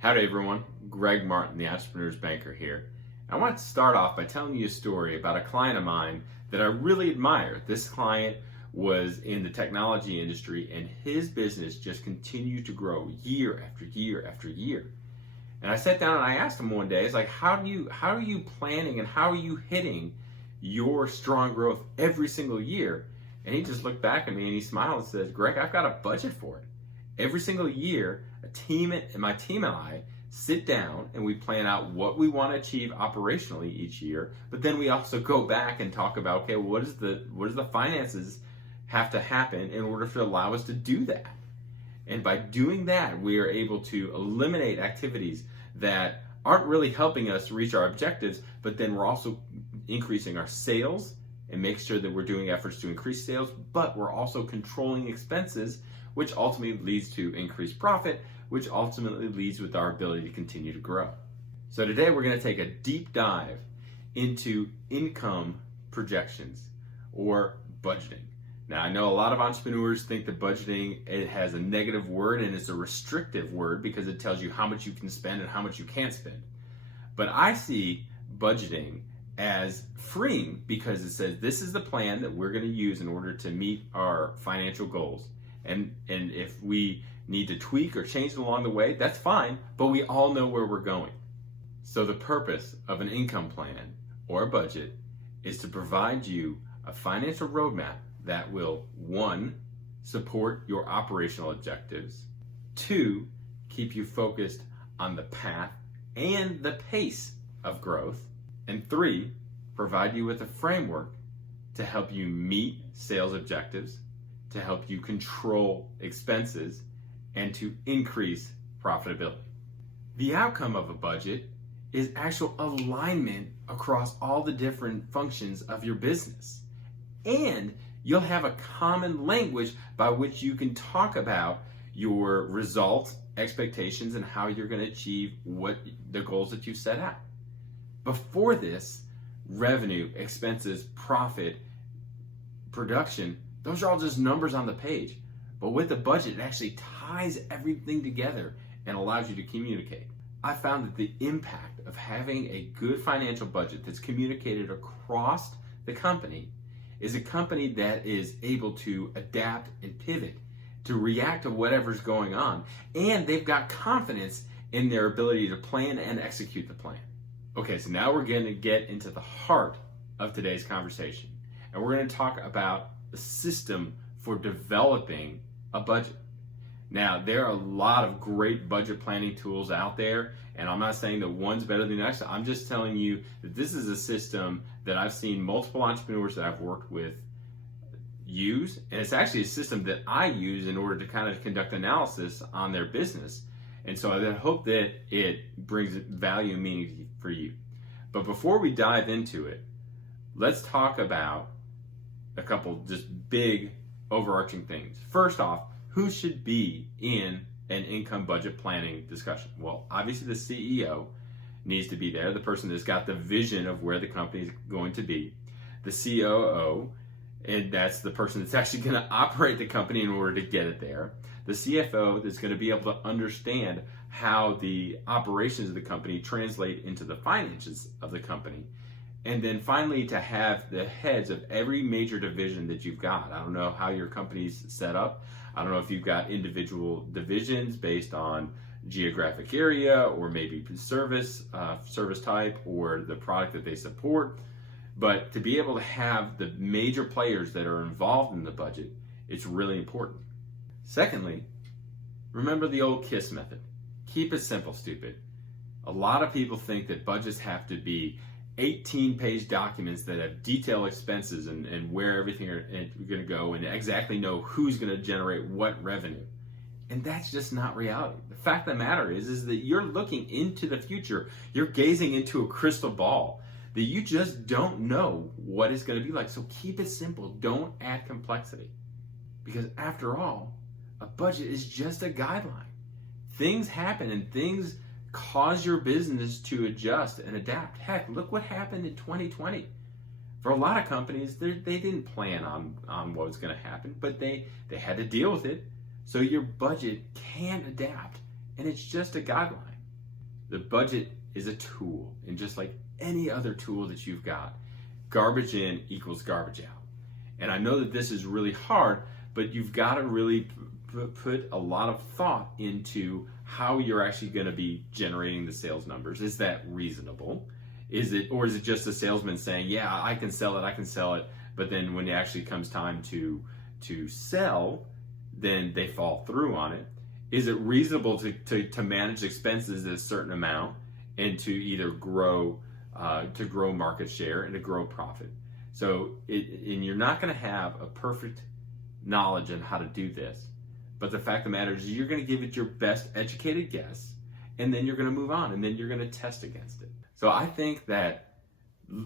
Howdy everyone, Greg Martin, the Entrepreneur's Banker here. I want to start off by telling you a story about a client of mine that I really admire. This client was in the technology industry and his business just continued to grow year after year after year. And I sat down and I asked him one day, it's like, how are you planning and how are you hitting your strong growth every single year? And he just looked back at me and he smiled and said, Greg, I've got a budget for it. Every single year, my team and I sit down and we plan out what we want to achieve operationally each year. But then we also go back and talk about, okay, what does the finances have to happen in order to allow us to do that? And by doing that, we are able to eliminate activities that aren't really helping us reach our objectives, but then we're also increasing our sales and make sure that we're doing efforts to increase sales, but we're also controlling expenses, which ultimately leads to increased profit, which ultimately leads with our ability to continue to grow. So today we're going to take a deep dive into income projections or budgeting. Now, I know a lot of entrepreneurs think that budgeting, it has a negative word and it's a restrictive word because it tells you how much you can spend and how much you can't spend. But I see budgeting as freeing because it says this is the plan that we're going to use in order to meet our financial goals. And if we need to tweak or change it along the way, that's fine, but we all know where we're going. So the purpose of an income plan or a budget is to provide you a financial roadmap that will, 1, support your operational objectives, 2, keep you focused on the path and the pace of growth, and 3, provide you with a framework to help you meet sales objectives, to help you control expenses, and to increase profitability. The outcome of a budget is actual alignment across all the different functions of your business. And you'll have a common language by which you can talk about your results, expectations, and how you're going to achieve what the goals that you've set out. Before this, revenue, expenses, profit, production, those are all just numbers on the page. But with the budget, it actually ties everything together and allows you to communicate. I found that the impact of having a good financial budget that's communicated across the company is a company that is able to adapt and pivot to react to whatever's going on. And they've got confidence in their ability to plan and execute the plan. Okay, so now we're going to get into the heart of today's conversation. And we're going to talk about the system for developing a budget. Now, there are a lot of great budget planning tools out there, and I'm not saying that one's better than the next. I'm just telling you that this is a system that I've seen multiple entrepreneurs that I've worked with use, and it's actually a system that I use in order to kind of conduct analysis on their business. And so I hope that it brings value and meaning for you. But before we dive into it, let's talk about a couple just big overarching things. First off, who should be in an income budget planning discussion? Well, obviously the CEO needs to be there, the person that's got the vision of where the company is going to be. The COO, and that's the person that's actually going to operate the company in order to get it there. The CFO that's going to be able to understand how the operations of the company translate into the finances of the company. And then finally, to have the heads of every major division that you've got. I don't know how your company's set up. I don't know if you've got individual divisions based on geographic area or maybe service type or the product that they support. But to be able to have the major players that are involved in the budget, it's really important. Secondly, remember the old KISS method. Keep it simple, stupid. A lot of people think that budgets have to be 18-page documents that have detailed expenses and where everything are going to go and exactly know who's going to generate what revenue. And that's just not reality. The fact of the matter is that you're looking into the future. You're gazing into a crystal ball that you just don't know what it's going to be like. So keep it simple. Don't add complexity. Because after all, a budget is just a guideline. Things happen and things cause your business to adjust and adapt. Heck, look what happened in 2020. For a lot of companies, they didn't plan on what was going to happen, but they had to deal with it. So your budget can adapt, and it's just a guideline. The budget is a tool, and just like any other tool that you've got, garbage in equals garbage out. And I know that this is really hard, but you've got to really put a lot of thought into how you're actually going to be generating the sales numbers. Is that reasonable? Is it just a salesman saying, yeah, I can sell it, but then when it actually comes time to sell, then they fall through on it? Is it reasonable to manage expenses at a certain amount and to either grow market share and to grow profit? So, and you're not going to have a perfect knowledge on how to do this, but the fact of the matter is you're going to give it your best educated guess, and then you're going to move on, and then you're going to test against it. So I think that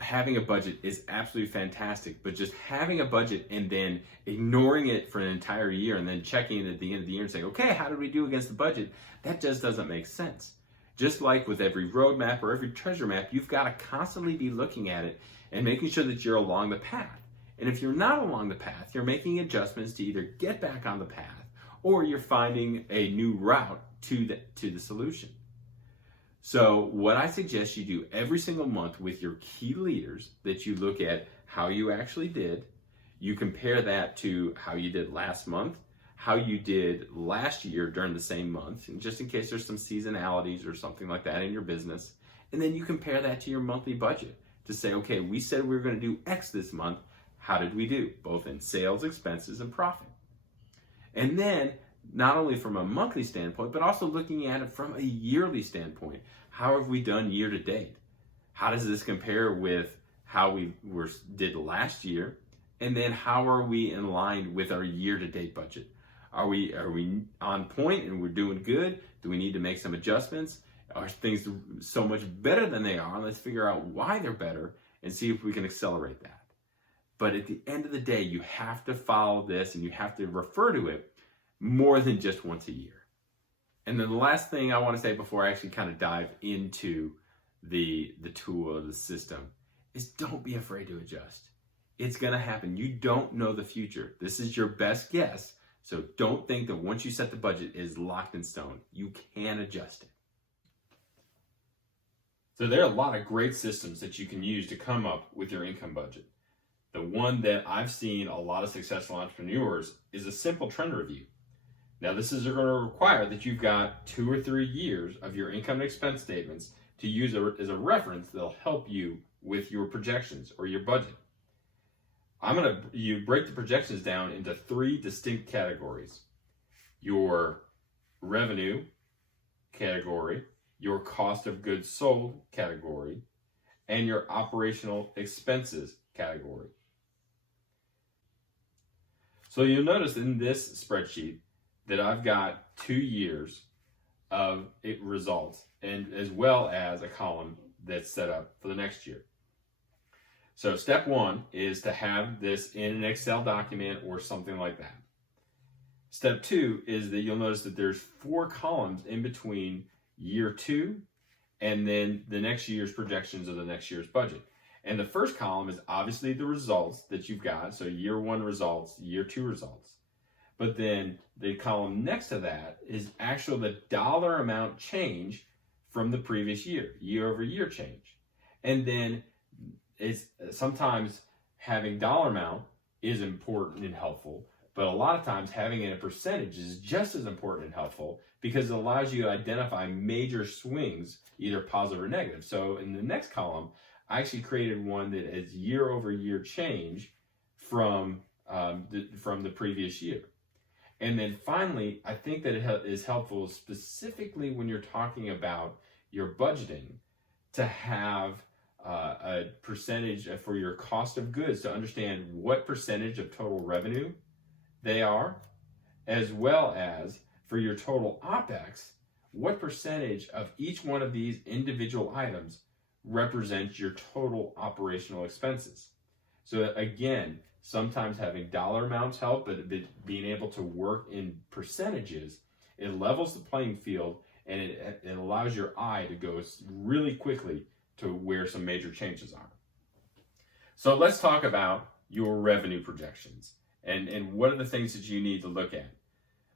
having a budget is absolutely fantastic, but just having a budget and then ignoring it for an entire year and then checking it at the end of the year and saying, okay, how did we do against the budget? That just doesn't make sense. Just like with every roadmap or every treasure map, you've got to constantly be looking at it and making sure that you're along the path. And if you're not along the path, you're making adjustments to either get back on the path or you're finding a new route to the solution. So what I suggest you do every single month with your key leaders, that you look at how you actually did, you compare that to how you did last month, how you did last year during the same month, and just in case there's some seasonalities or something like that in your business, and then you compare that to your monthly budget to say, okay, we said we were going to do X this month, how did we do, both in sales, expenses, and profit? And then, not only from a monthly standpoint, but also looking at it from a yearly standpoint. How have we done year to date? How does this compare with how we did last year? And then how are we in line with our year to date budget? Are we on point and we're doing good? Do we need to make some adjustments? Are things so much better than they are? Let's figure out why they're better and see if we can accelerate that. But at the end of the day, you have to follow this and you have to refer to it more than just once a year. And then the last thing I want to say before I actually kind of dive into the tool or the system is don't be afraid to adjust. It's going to happen. You don't know the future. This is your best guess. So don't think that once you set the budget, it is locked in stone. You can adjust it. So there are a lot of great systems that you can use to come up with your income budget. The one that I've seen a lot of successful entrepreneurs is a simple trend review. Now, this is going to require that you've got 2 or 3 years of your income and expense statements to use as a reference that'll help you with your projections or your budget. You break the projections down into 3 distinct categories: your revenue category, your cost of goods sold category, and your operational expenses category. So you'll notice in this spreadsheet that I've got 2 years of results, and as well as a column that's set up for the next year. So step 1 is to have this in an Excel document or something like that. Step 2 is that you'll notice that there's 4 columns in between year 2 and then the next year's projections of the next year's budget. And the first column is obviously the results that you've got. So year 1 results, year 2 results. But then the column next to that is actually the dollar amount change from the previous year, year over year change. And then it's sometimes having dollar amount is important and helpful, but a lot of times having it in a percentage is just as important and helpful because it allows you to identify major swings, either positive or negative. So in the next column, I actually created one that is year over year change from the previous year. And then finally, I think that it is helpful specifically when you're talking about your budgeting to have a percentage for your cost of goods, to understand what percentage of total revenue they are, as well as for your total OPEX, what percentage of each one of these individual items represents your total operational expenses. So again, sometimes having dollar amounts help, but being able to work in percentages, it levels the playing field and it allows your eye to go really quickly to where some major changes are. So let's talk about your revenue projections and what are the things that you need to look at.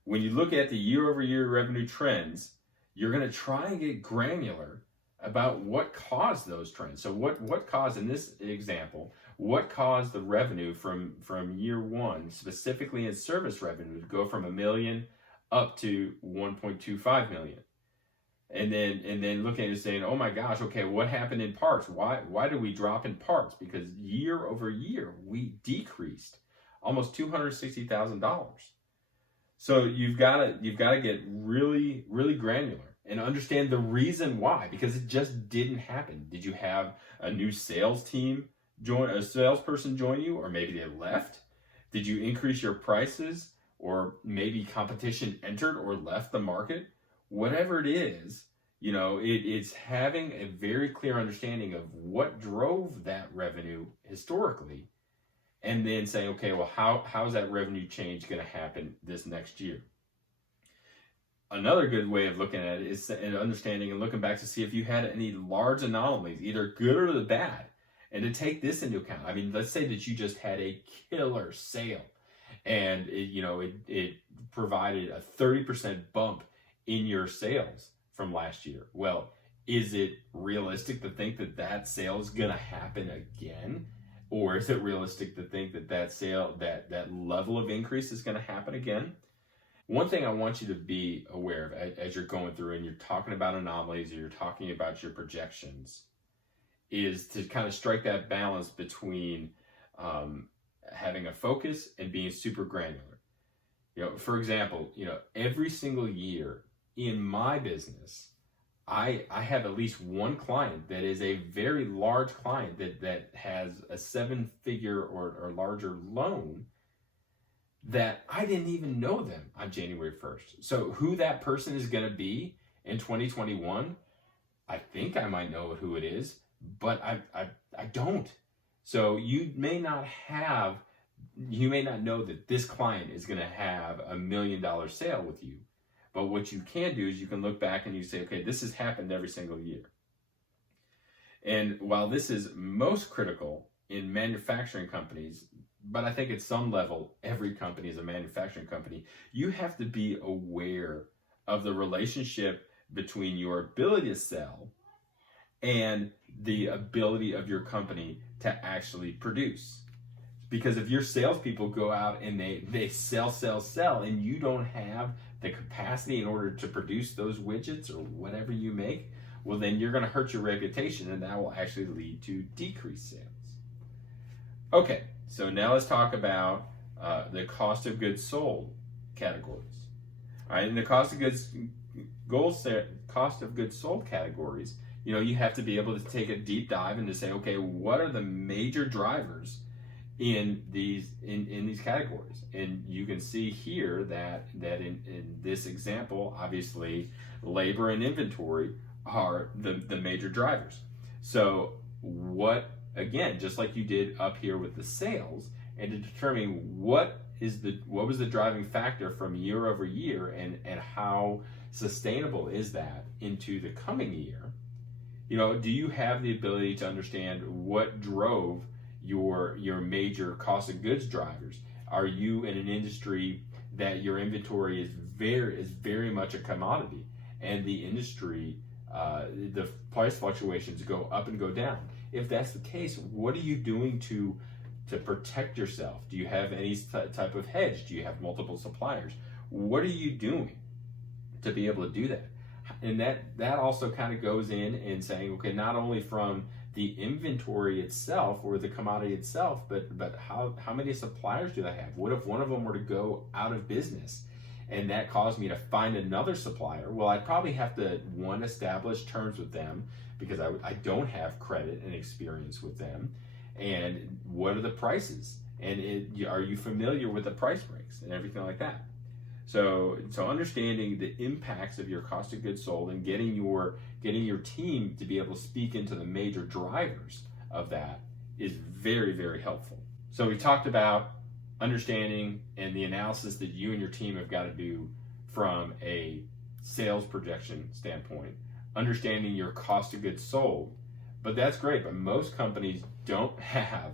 When you look at the year over year revenue trends, you're going to try and get granular about what caused those trends. So what caused, in this example, what caused the revenue from year one, specifically in service revenue, to go from $1 million up to 1.25 million? And then looking at it saying, oh my gosh, okay, what happened in parts? Why did we drop in parts? Because year over year we decreased almost $260,000. So you've got to get really, really granular and understand the reason why, because it just didn't happen. Did you have a new sales team join, a salesperson join you, or maybe they left? Did you increase your prices, or maybe competition entered or left the market? Whatever it is, it's having a very clear understanding of what drove that revenue historically, and then saying, okay, well, how is that revenue change going to happen this next year? Another good way of looking at it is understanding and looking back to see if you had any large anomalies, either good or the bad, and to take this into account. I mean, let's say that you just had a killer sale, and it provided a 30% bump in your sales from last year. Well, is it realistic to think that sale is going to happen again? Or is it realistic to think that sale, that level of increase is going to happen again? One thing I want you to be aware of as you're going through and you're talking about anomalies, or you're talking about your projections, is to kind of strike that balance between having a focus and being super granular. For example, every single year in my business, I have at least one client that is a very large client that has a 7-figure or larger loan that I didn't even know them on January 1st. So who that person is going to be in 2021, I think I might know who it is, but I don't. So you may not know that this client is going to have $1 million sale with you. But what you can do is you can look back and you say, okay, this has happened every single year. And while this is most critical in manufacturing companies, but I think at some level, every company is a manufacturing company, you have to be aware of the relationship between your ability to sell and the ability of your company to actually produce. Because if your salespeople go out and they sell, and you don't have the capacity in order to produce those widgets or whatever you make, well, then you're going to hurt your reputation, and that will actually lead to decreased sales. Okay, so now let's talk about the cost of goods sold categories. All right, in the cost of goods sold categories, you have to be able to take a deep dive and to say, okay, what are the major drivers in these categories? And you can see here that in this example, obviously labor and inventory are the major drivers. So again, just like you did up here with the sales, and to determine what was the driving factor from year over year, and how sustainable is that into the coming year, do you have the ability to understand what drove your major cost of goods drivers? Are you in an industry that your inventory is very much a commodity, and the industry, the price fluctuations go up and go down? If that's the case, what are you doing to protect yourself? Do you have any type of hedge? Do you have multiple suppliers? What are you doing to be able to do that? And that also kind of goes in and saying, okay, not only from the inventory itself or the commodity itself, but how many suppliers do I have? What if one of them were to go out of business and that caused me to find another supplier? Well, I'd probably have to, establish terms with them, because I don't have credit and experience with them. And what are the prices? And are you familiar with the price breaks and everything like that? So understanding the impacts of your cost of goods sold and getting your team to be able to speak into the major drivers of that is very, very helpful. So we talked about understanding and the analysis that you and your team have got to do from a sales projection standpoint, understanding your cost of goods sold. But that's great, but most companies don't have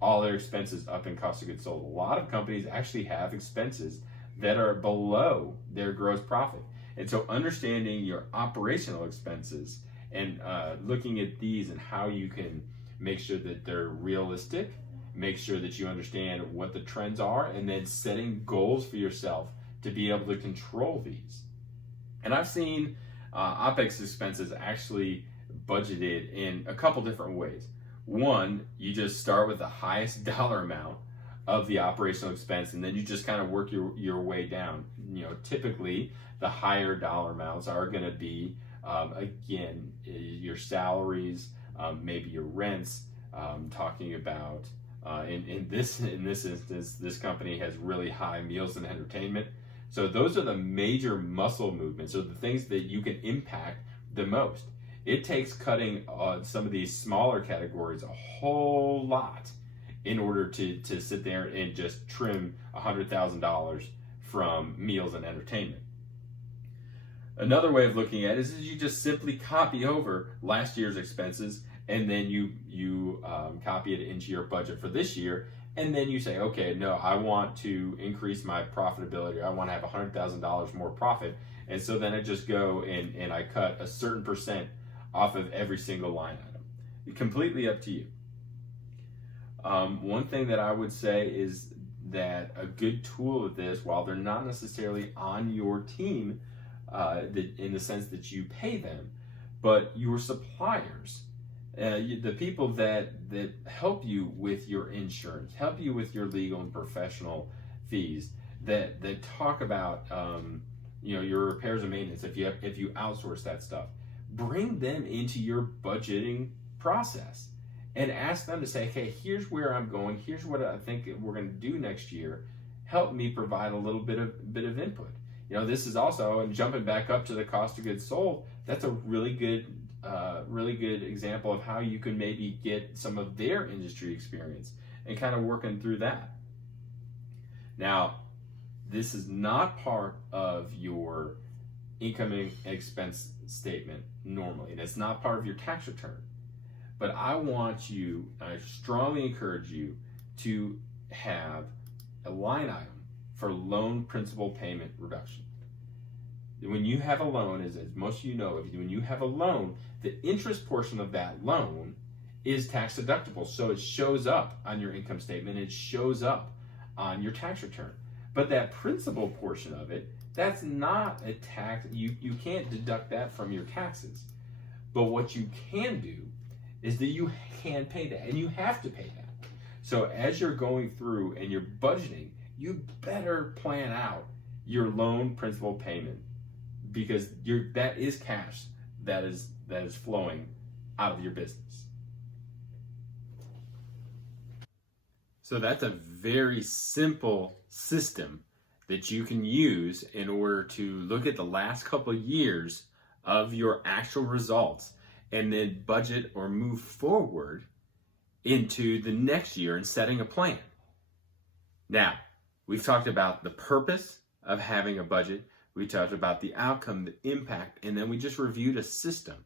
all their expenses up in cost of goods sold. A lot of companies actually have expenses that are below their gross profit. And so understanding your operational expenses and looking at these and how you can make sure that they're realistic, make sure that you understand what the trends are, and then setting goals for yourself to be able to control these. And I've seen OPEX expenses actually budgeted in a couple different ways. One, you just start with the highest dollar amount of the operational expense, and then you just kind of work your way down. Typically the higher dollar amounts are going to be again, your salaries, maybe your rents. Talking about in this instance, this company has really high meals and entertainment. So those are the major muscle movements, or the things that you can impact the most. It takes cutting some of these smaller categories a whole lot in order to sit there and just trim $100,000 from meals and entertainment. Another way of looking at it is you just simply copy over last year's expenses, and then you copy it into your budget for this year, and then you say, okay, no, I want to increase my profitability. I want to have $100,000 more profit, and so then I just go and I cut a certain percent off of every single line item. Completely up to you. One thing that I would say is that a good tool of this, while they're not necessarily on your team, in the sense that you pay them, but your suppliers, the people that help you with your insurance, help you with your legal and professional fees, that talk about your repairs and maintenance, if you outsource that stuff, bring them into your budgeting process and ask them to say, hey, here's where I'm going, here's what I think we're going to do next year. Help me provide a little bit of input. This is also, and jumping back up to the cost of goods sold, that's a really good example of how you can maybe get some of their industry experience and kind of working through that. Now, this is not part of your income and expense statement normally, and it's not part of your tax return. But I strongly encourage you to have a line item for loan principal payment reduction. When you have a loan, as most of you know, when you have a loan, the interest portion of that loan is tax deductible. So it shows up on your income statement, it shows up on your tax return. But that principal portion of it, that's not a tax, you can't deduct that from your taxes. But what you can do is that you can pay that, and you have to pay that. So as you're going through and you're budgeting, you better plan out your loan principal payment, because that is cash that is flowing out of your business. So that's a very simple system that you can use in order to look at the last couple of years of your actual results and then budget or move forward into the next year and setting a plan. Now, we've talked about the purpose of having a budget. We talked about the outcome, the impact, and then we just reviewed a system.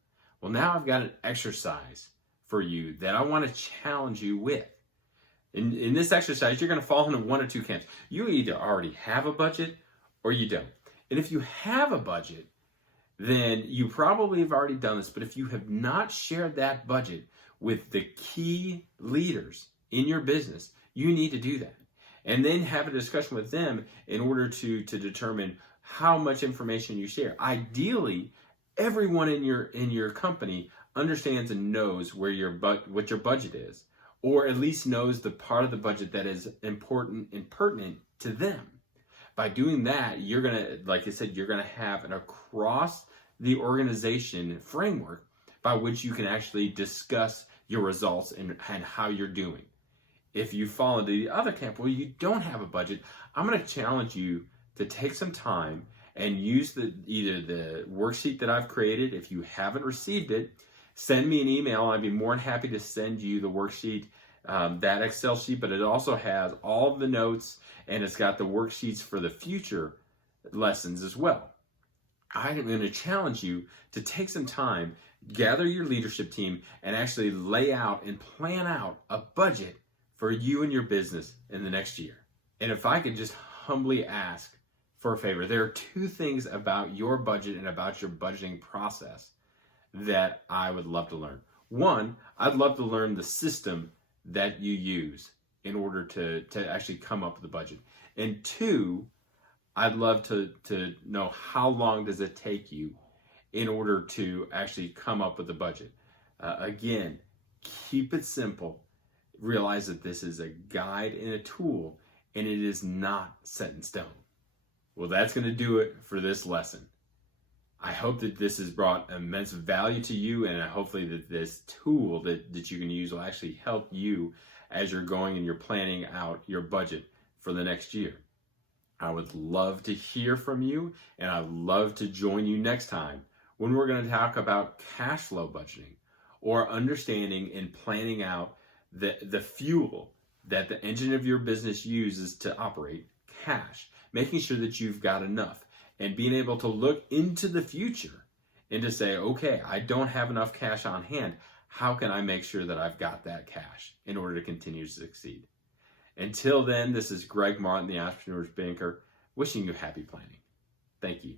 Well, now I've got an exercise for you that I want to challenge you with. In this exercise, you're going to fall into one or two camps. You either already have a budget or you don't. And if you have a budget, then you probably have already done this. But if you have not shared that budget with the key leaders in your business, you need to do that. And then have a discussion with them in order to determine how much information you share. Ideally, everyone in your company understands and knows what your budget is, or at least knows the part of the budget that is important and pertinent to them. By doing that, you're gonna, like I said, you're gonna have an across the organization framework by which you can actually discuss your results and how you're doing. If you fall into the other camp, well, you don't have a budget, I'm gonna challenge you to take some time and use either the worksheet that I've created. If you haven't received it, send me an email. I'd be more than happy to send you the worksheet, that Excel sheet, but it also has all of the notes, and it's got the worksheets for the future lessons as well. I'm going to challenge you to take some time, gather your leadership team, and actually lay out and plan out a budget for you and your business in the next year. And if I could just humbly ask for a favor. There are two things about your budget and about your budgeting process that I would love to learn. One, I'd love to learn the system that you use in order to actually come up with a budget. And two, I'd love to know how long does it take you in order to actually come up with a budget. Again, keep it simple. Realize that this is a guide and a tool, and it is not set in stone. Well, that's going to do it for this lesson. I hope that this has brought immense value to you, and hopefully that this tool that you can use will actually help you as you're going and you're planning out your budget for the next year. I would love to hear from you, and I'd love to join you next time when we're going to talk about cash flow budgeting, or understanding and planning out the fuel that the engine of your business uses to operate, cash, making sure that you've got enough, and being able to look into the future and to say, okay, I don't have enough cash on hand. How can I make sure that I've got that cash in order to continue to succeed? Until then, this is Greg Martin, the Entrepreneur's Banker, wishing you happy planning. Thank you.